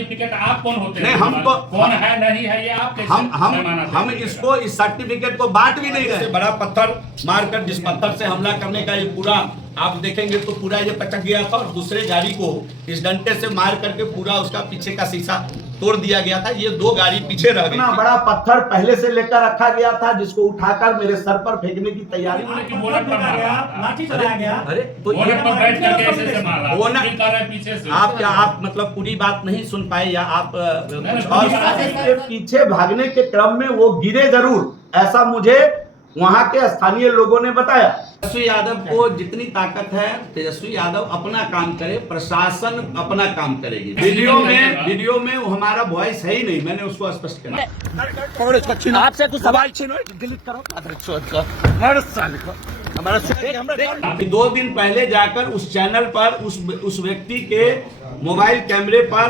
Certificate आप कौन होते नहीं, हैं? हम तो कौन है नहीं है ये आप कैसे हम इसको इस सर्टिफिकेट को बांट भी नहीं रहे। बड़ा पत्थर मारकर जिस पत्थर से हमला करने का ये पूरा आप देखेंगे तो पूरा ये पटक गया था और दूसरे गाड़ी को इस डंडे से मार करके पूरा उसका पीछे का शीशा तोड़ दिया गया था। ये 2 गाड़ी पीछे रह गई। इतना बड़ा पत्थर पहले से लेकर रखा गया था जिसको उठाकर मेरे सर पर फेंकने की तैयारी लाठी चलाया गया। अरे तो पीछे से आप क्या आप मतलब पूरी बात नहीं सुन पाए या आप कुछ और पीछे भागने के क्रम में वो गिरे जरूर, ऐसा मुझे वहां के स्थानीय लोगों ने बताया। तेजस्वी यादव को जितनी ताकत है, तेजस्वी यादव अपना काम करे, प्रशासन अपना काम करेगी। वीडियो में वो हमारा वॉइस है ही नहीं, मैंने उसको स्पष्ट किया। आपसे कुछ सवाल छीनो, डिलीट करो। अभी 2 दिन पहले जाकर उस चैनल पर उस व्यक्ति के मोबाइल कैमरे पर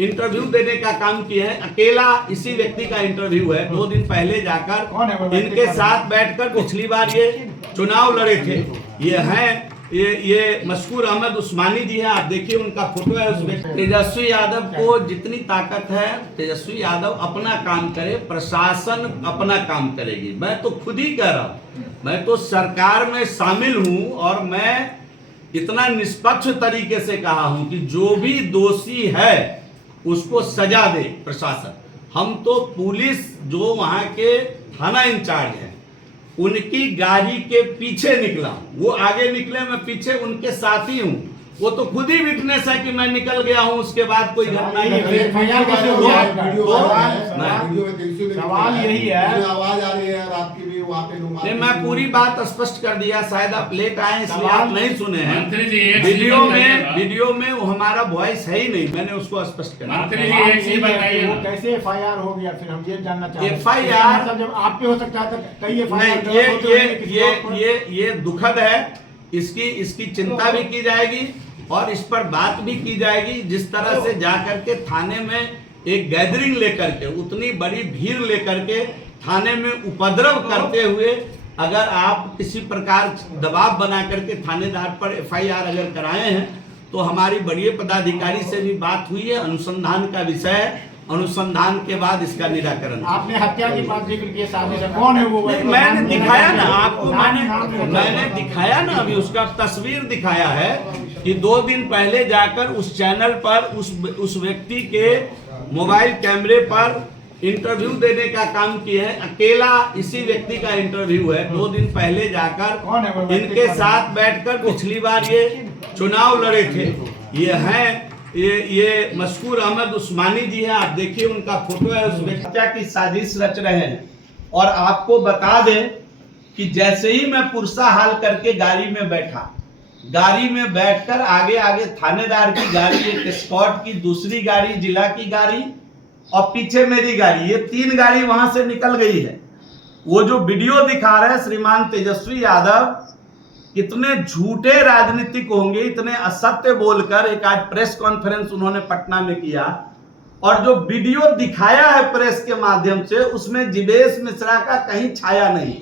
इंटरव्यू देने का काम किया है। अकेला इसी व्यक्ति का इंटरव्यू है। 2 दिन पहले जाकर इनके साथ बैठकर पिछली बार ये चुनाव लड़े थे। ये हैं ये मशकूर अहमद उस्मानी जी हैं, आप देखिए उनका फोटो है उस व्यक्ति। तेजस्वी यादव को जितनी ताकत है, तेजस्वी यादव अपना काम करे, प्रशासन अपना काम करेगी। मैं तो खुद ही कह रहा हूँ, मैं तो सरकार में शामिल हूँ और मैं इतना निष्पक्ष तरीके से कहा हूँ कि जो भी दोषी है उसको सजा दे प्रशासन। हम तो पुलिस जो वहां के थाना इंचार्ज है उनकी गाड़ी के पीछे निकला, वो आगे निकले, मैं पीछे उनके साथ ही हूँ। वो तो खुद ही विटनेस है कि मैं निकल गया हूँ, उसके बाद कोई घटना नहीं हुई। सवाल यही है, आवाज आ रही है और आपकी भी वहाँ पे नहीं, मैं पूरी बात स्पष्ट कर दिया, शायद आप लेट आए इसलिए आप नहीं सुने हैं। मंत्री जी एक वीडियो में वो हमारा वॉइस है ही नहीं, मैंने उसको स्पष्ट कर मंत्री जी एक चीज बताइए, वो कैसे FIR हो गया? फिर हम ये जानना चाहते हैं। FIR मतलब जब आप पे हो सकता है तो कई FIR नहीं, ये दुखद है। इसकी चिंता भी की जाएगी और इस पर बात भी की जाएगी। जिस तरह से जाकर के थाने में एक गैदरिंग लेकर के, उतनी बड़ी भीड़ लेकर के थाने में उपद्रव करते हुए अगर आप किसी प्रकार दबाव बना करके थानेदार पर FIR अगर कराए हैं तो हमारी बड़ी पदाधिकारी से भी बात हुई है, अनुसंधान का विषय है। अनुसंधान के बाद इसका निराकरण। आपने हत्या की बात जिक्र किया, शादी से कौन है वो? मैंने दिखाया ना आपको, मैंने दिखाया ना, अभी उसका तस्वीर दिखाया है कि 2 दिन पहले जाकर उस चैनल पर उस व्यक्ति के मोबाइल कैमरे पर इंटरव्यू देने का काम किया है। अकेला इसी व्यक्ति का इंटरव्यू है। 2 दिन पहले जाकर इनके साथ बैठकर पिछली बार ये चुनाव लड़े थे। ये हैं ये मशकूर अहमद उस्मानी जी हैं, आप देखिए उनका फोटो है उस व्यक्ति की साजिश रच रहे हैं। और आपको बता दें कि जैसे ही मैं पुरसा हाल करके गाड़ी में बैठा, गाड़ी में बैठकर आगे आगे थानेदार की गाड़ी, एक स्कॉट की दूसरी गाड़ी, जिला की गाड़ी और पीछे मेरी गाड़ी, ये 3 गाड़ी वहां से निकल गई है। वो जो वीडियो दिखा रहे हैं श्रीमान तेजस्वी यादव, कितने झूठे राजनीतिक होंगे, इतने असत्य बोलकर एक आज प्रेस कॉन्फ्रेंस उन्होंने पटना में किया और जो वीडियो दिखाया है प्रेस के माध्यम से उसमें जिवेश मिश्रा का कहीं छाया नहीं है,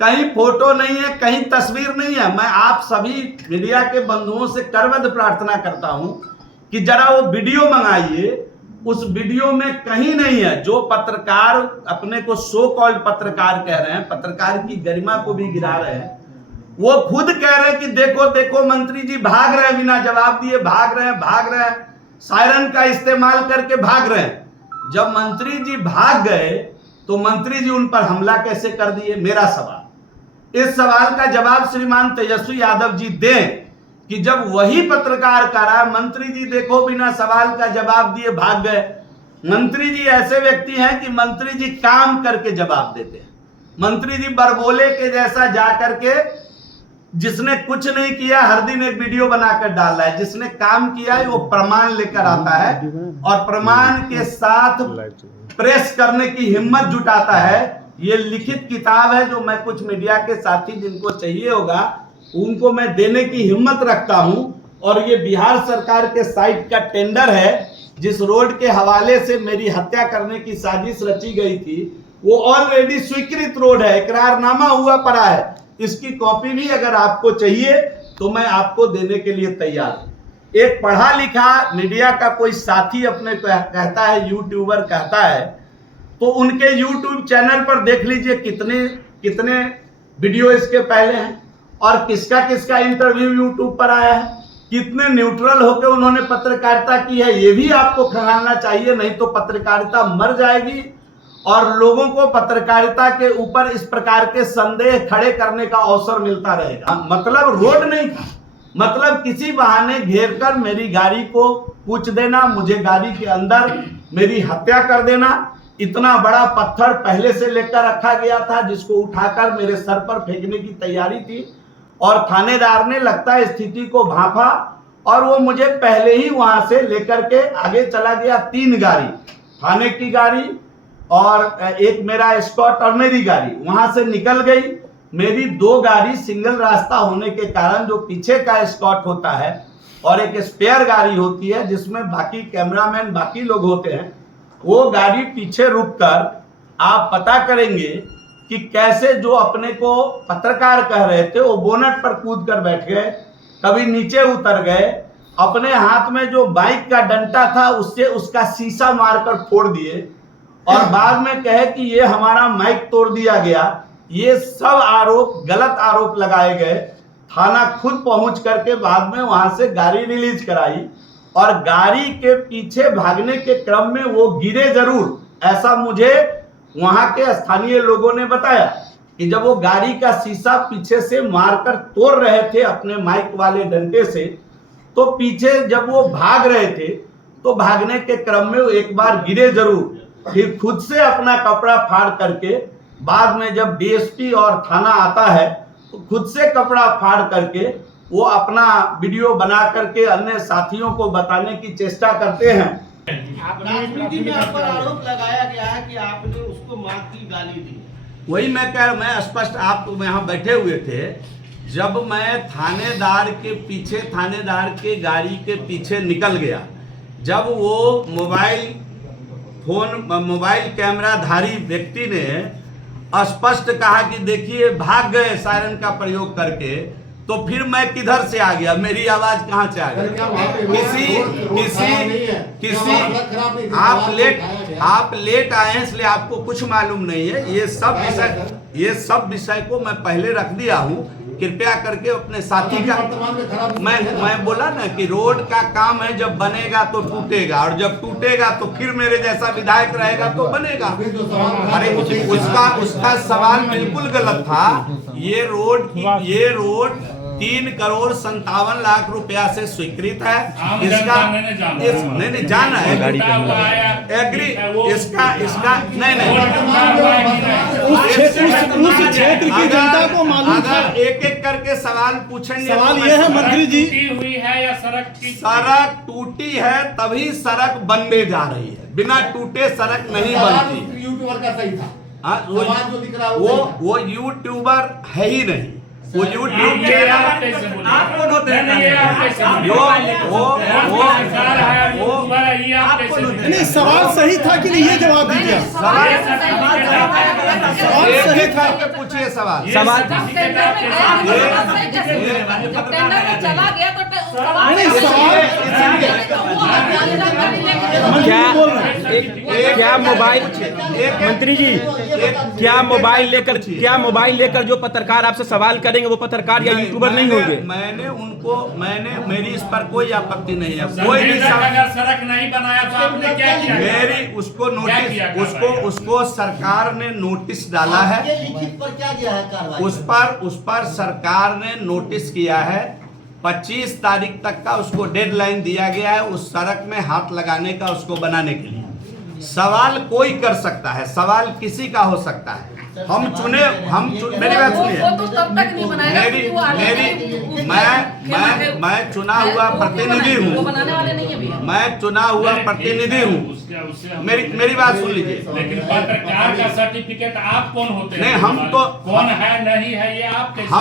कहीं फोटो नहीं है, कहीं तस्वीर नहीं है। मैं आप सभी मीडिया के बंधुओं से करवद प्रार्थना करता हूं कि जरा वो वीडियो मंगाइए। उस वीडियो में कहीं नहीं है। जो पत्रकार अपने को सो कॉल्ड पत्रकार कह रहे हैं, पत्रकार की गरिमा को भी गिरा रहे हैं, वो खुद कह रहे हैं कि देखो देखो मंत्री जी भाग रहे हैं, बिना जवाब दिए भाग रहे हैं, सायरन का इस्तेमाल करके भाग रहे हैं। जब मंत्री जी भाग गए तो मंत्री जी उन पर हमला कैसे कर दिए? मेरा सवाल, इस सवाल का जवाब श्रीमान तेजस्वी यादव जी दें कि जब वही पत्रकार कह रहा है मंत्री जी देखो बिना सवाल का जवाब दिए भाग गए। मंत्री जी ऐसे व्यक्ति हैं कि मंत्री जी काम करके जवाब देते हैं। मंत्री जी बरबोले के जैसा जा करके, जिसने कुछ नहीं किया हर दिन एक वीडियो बनाकर डाल रहा है, जिसने काम किया है वो प्रमाण लेकर आता है और प्रमाण के साथ प्रेस करने की हिम्मत जुटाता है। ये लिखित किताब है जो मैं कुछ मीडिया के साथी जिनको चाहिए होगा उनको मैं देने की हिम्मत रखता हूं। और ये बिहार सरकार के साइट का टेंडर है जिस रोड के हवाले से मेरी हत्या करने की साजिश रची गई थी, वो ऑलरेडी स्वीकृत रोड है, इकरारनामा हुआ पड़ा है। इसकी कॉपी भी अगर आपको चाहिए तो मैं आपको देने के लिए तैयार हूं। एक पढ़ा लिखा मीडिया का कोई साथी अपने को कहता है, यूट्यूबर कहता है, तो उनके यूट्यूब चैनल पर देख लीजिए कितने वीडियो इसके पहले हैं और किसका किसका इंटरव्यू यूट्यूब पर आया है, कितने न्यूट्रल होकर उन्होंने पत्रकारिता की है। ये भी आपको खंगालना चाहिए, नहीं तो पत्रकारिता मर जाएगी और लोगों को पत्रकारिता के ऊपर इस प्रकार के संदेह खड़े करने का अवसर मिलता रहेगा। मतलब रोड नहीं था, मतलब किसी बहाने घेर कर मेरी गाड़ी को पूछ देना, मुझे गाड़ी के अंदर मेरी हत्या कर देना। इतना बड़ा पत्थर पहले से लेकर रखा गया था जिसको उठाकर मेरे सर पर फेंकने की तैयारी थी और थानेदार ने लगता है स्थिति को भांपा और वो मुझे पहले ही वहां से लेकर के आगे चला गया। 3 गाड़ी, थाने की गाड़ी और एक मेरा एस्कॉर्ट और मेरी गाड़ी वहां से निकल गई। मेरी 2 गाड़ी सिंगल रास्ता होने के कारण जो पीछे का एस्कॉर्ट होता है और एक स्पेयर गाड़ी होती है जिसमें बाकी कैमरामैन बाकी लोग होते हैं, वो गाड़ी पीछे रुककर आप पता करेंगे कि कैसे जो अपने को पत्रकार कह रहे थे वो बोनट पर कूद कर बैठ गए, कभी नीचे उतर गए, अपने हाथ में जो बाइक का डंटा था उससे उसका शीशा मारकर फोड़ दिए और बाद में कहे कि ये हमारा माइक तोड़ दिया गया। ये सब आरोप, गलत आरोप लगाए गए। थाना खुद पहुंच करके बाद में वहां से गाड़ी रिलीज कराई और गाड़ी के पीछे भागने के क्रम में वो गिरे जरूर, ऐसा मुझे वहां के स्थानीय लोगों ने बताया कि जब वो गाड़ी का शीशा पीछे से मारकर तोड़ रहे थे अपने माइक वाले डंडे से, तो पीछे जब वो भाग रहे थे तो भागने के क्रम में वो एक बार गिरे जरूर, फिर खुद से अपना कपड़ा फाड़ करके बाद में जब डीएसपी और थाना आता है तो खुद से कपड़ा फाड़ करके वो अपना वीडियो बना करके अन्य साथियों को बताने की चेष्टा करते हैं। राजनीति में आप पर आरोप लगाया गया है कि आपने उसको मां की गाली दी। वही मैं स्पष्ट, आप यहाँ बैठे हुए थे, जब मैं थानेदार के पीछे, थानेदार के गाड़ी के पीछे निकल गया, जब वो मोबाइल कैमराधारी व्यक्ति ने स्पष्ट कहा कि देखिए भाग गए सायरन का प्रयोग करके, तो फिर मैं किधर से आ गया, मेरी आवाज कहां से आ गई? किसी आप लेट आए हैं इसलिए आपको कुछ मालूम नहीं है। ये सब विषय को मैं पहले रख दिया हूं। कृपया करके अपने साथी का, मैं बोला ना कि रोड का काम है, जब बनेगा तो टूटेगा और जब टूटेगा तो फिर मेरे जैसा विधायक रहेगा तो बनेगा। अरे उसका सवाल बिल्कुल गलत था। ये रोड 3,57,00,000 रुपया से स्वीकृत है। इसका नहीं जाना है, एग्री, इसका नहीं उस क्षेत्र की जनता को मालूम था। एक एक करके सवाल पूछेंगे। सवाल ये है मंत्री जी, टूटी हुई है या सड़क टूटी है तभी सड़क बनने जा रही है, बिना टूटे सड़क नहीं बनती। यूट्यूबर का सही था। सवाल जो दिख रहा है वो यूट्यूबर है ही नहीं, वो यूट्यूब नहीं, सवाल सही था कि नहीं, ये जवाब दीजिए। सवाल सही था, पूछिए सवाल। क्या मोबाइल, मंत्री जी, क्या मोबाइल लेकर जो पत्रकार आपसे सवाल करेंगे वो पत्रकार या यूट्यूबर नहीं होंगे? मैंने मेरी इस पर कोई आपत्ति नहीं है। कोई भी अगर सड़क नहीं बनाया तो आपने क्या किया? मेरी उसको सरकार ने नोटिस डाला है। लिखित पर क्या गया है कार्रवाई? उस पर सरकार ने नोटिस किया है। 25 तारीख तक का उसको डेडलाइन दिया गया है उस सड़क में हाथ लगाने का, उसको बनाने के लिए। सवाल कोई कर सकता है, सवाल किसी का हो सकता है। मेरी बात सुनिए, मैं चुना हुआ प्रतिनिधि हूँ, मैं चुना हुआ प्रतिनिधि हूँ। मेरी बात सुन लीजिए। लेकिन पत्रकार का सर्टिफिकेट आप कौन होते हैं? नहीं, हम तो कौन है नहीं है ये आप कैसे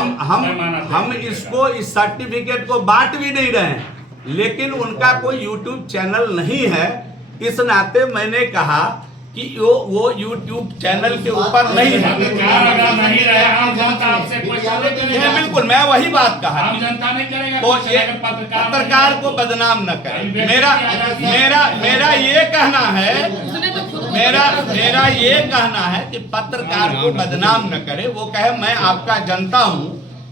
हम इसको, इस सर्टिफिकेट को बांट भी नहीं रहे हैं, लेकिन उनका कोई यूट्यूब चैनल नहीं है। इस नाते मैंने कहा कि वो YouTube चैनल के ऊपर नहीं है। पत्रकार अगर नहीं रहे, आम जनता आपसे क्वेश्चन नहीं ये करेगा। बिल्कुल मैं वही बात कहा आम जनता नहीं करेगा तो क्वेश्चन, ये अगर पत्रकार पत्रकार को बदनाम न करें। मेरा ये कहना है, मेरा ये कहना है कि पत्रकार को बदनाम न करे। वो कहे मैं आपका जनता हूँ,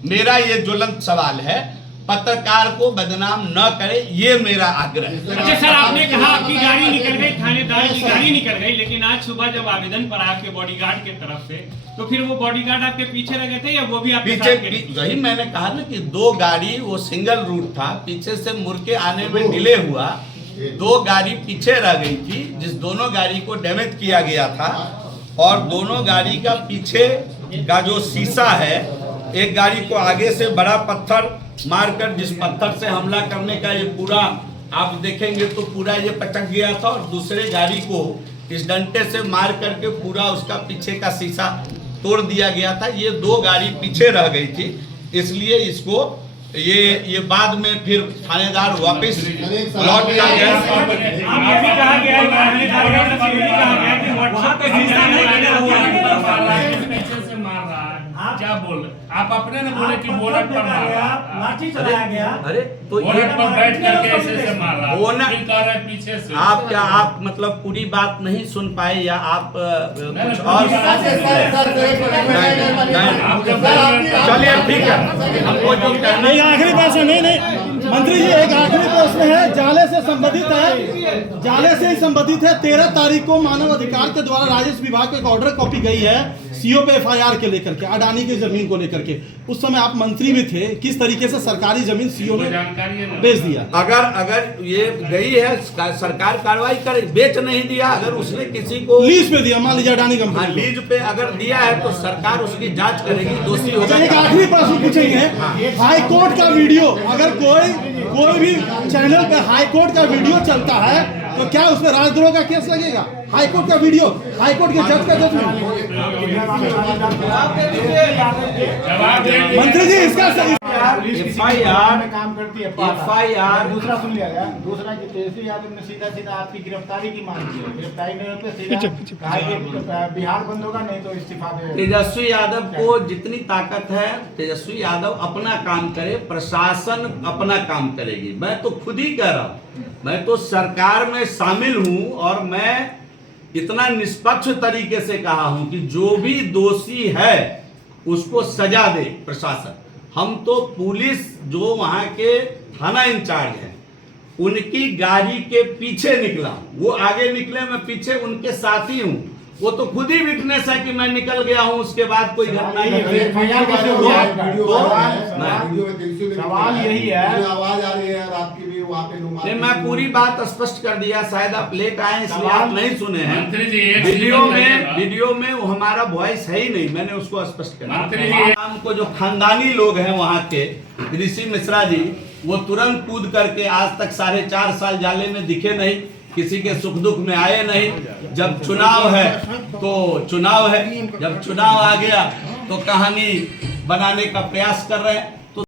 मेरा ये ज्वलंत सवाल है, पत्रकार को बदनाम न करे, ये मेरा आग्रह है। अच्छा सर, आपने कहा आपकी गाड़ी निकल गई, थानेदार की गाड़ी निकल गई, लेकिन आज सुबह जब आवेदन पर आपके बॉडीगार्ड की तरफ से, तो फिर वो बॉडीगार्ड आपके पीछे रह गए थे या वो भी आपके साथ गए? वही मैंने कहा ना कि 2 गाड़ी, वो सिंगल रूट था, पीछे से मुड़ के आने में डिले हुआ, 2 गाड़ी पीछे रह गई थी, जिस दोनों गाड़ी को डैमेज किया गया था। और दोनों गाड़ी का पीछे का जो शीशा है, एक गाड़ी को आगे से बड़ा पत्थर मारकर, जिस पत्थर से हमला करने का ये पूरा आप देखेंगे तो पूरा ये पटक गया था, और दूसरे गाड़ी को इस डंडे से मार करके पूरा उसका पीछे का शीशा तोड़ दिया गया था। ये 2 गाड़ी पीछे रह गई थी, इसलिए इसको ये बाद में फिर थानेदार वापस लौट कर गए। आप ये भी कहा गया है, थानेदार की तरफ से ये भी कहा गया है कि व्हाट्सएप पे शीशा नहीं लगा हुआ है। पीछे से मार रहा है, क्या बोल रहे? आप अपने ने बोले कि बोनट पर मार रहा है, लाठी चलाया गया। अरे तो बोनट पर बैठ करके ऐसे से मार रहा है, बोनट- फिर कह रहे हैं पीछे से। आप क्या आप मतलब पूरी बात नहीं सुन पाए या आप कुछ और? चलिए ठीक है, हमको जो कहना नहीं, आखिरी प्रश्न नहीं मंत्री जी, एक आखिरी प्रश्न है, जाले से संबंधित है, जाले से ही संबंधित है। 13 तारीख को मानव अधिकार के द्वारा राजस्व विभाग को एक ऑर्डर कॉपी गई है सीओ पे FIR के लेकर के, अडानी की जमीन को लेकर के। उस समय आप मंत्री भी थे, किस तरीके से सरकारी जमीन सीओ ने जानकारी है ना? बेच दिया? अगर ये गई है, सरकार कार्रवाई करे। बेच नहीं दिया, अगर उसने किसी को लीज पे दिया, मान लीजिए अडानी हाँ, कंपनी। लीज पे अगर दिया है तो सरकार उसकी जांच करेगी, दोषी होगा। एक आखिरी प्रश्न पूछेंगे, हाई कोर्ट का वीडियो, अगर कोई भी चैनल पे हाई कोर्ट का वीडियो चलता है तो क्या उसमें राजद्रोह का केस लगेगा? हाई कोर्ट का वीडियो, हाई कोर्ट के जज का जजमेंट। जवाब देंगे। मंत्री जी, इसका सही FIR में काम करती है FIR दूसरा सुन लिया गया। दूसरा कि तेजस्वी यादव ने सीधा आपकी गिरफ्तारी की मांग की है। गिरफ्तारी नहीं होते सीधा कहा कि बिहार बंद होगा, नहीं तो इस्तीफा दे। तेजस्वी यादव को जितनी ताकत है, तेजस्वी यादव अपना काम करे, प्रशासन अपना काम करेगी। मैं तो खुद ही कह रहा हूँ, मैं तो सरकार में शामिल हूँ और मैं इतना निष्पक्ष तरीके से कहा हूँ कि जो भी दोषी है उसको सजा दे प्रशासन। हम तो पुलिस जो वहाँ के थाना इंचार्ज है, उनकी गाड़ी के पीछे निकला हूँ, वो आगे निकले, मैं पीछे उनके साथ ही हूँ। वो तो खुद ही विटनेस है कि मैं निकल गया हूँ, उसके बाद कोई घटना नहीं हुई। सवाल यही है, आवाज आ रही है और आपकी भी वहाँ पे नहीं, मैं पूरी बात स्पष्ट कर दिया, शायद आप लेट आए इसलिए आप नहीं सुने हैं। मंत्री जी, एक वीडियो में वो हमारा वॉइस है ही नहीं, मैंने उसको स्पष्ट कर मंत्री दिया। जी, हमको जो खानदानी लोग हैं वहाँ के, ऋषि मिश्रा जी, वो तुरंत कूद करके आज तक 4.5 साल जाले में दिखे नहीं, किसी के सुख दुख में आए नहीं। जब चुनाव है तो चुनाव है, जब चुनाव आ गया तो कहानी बनाने का प्रयास कर रहे हैं।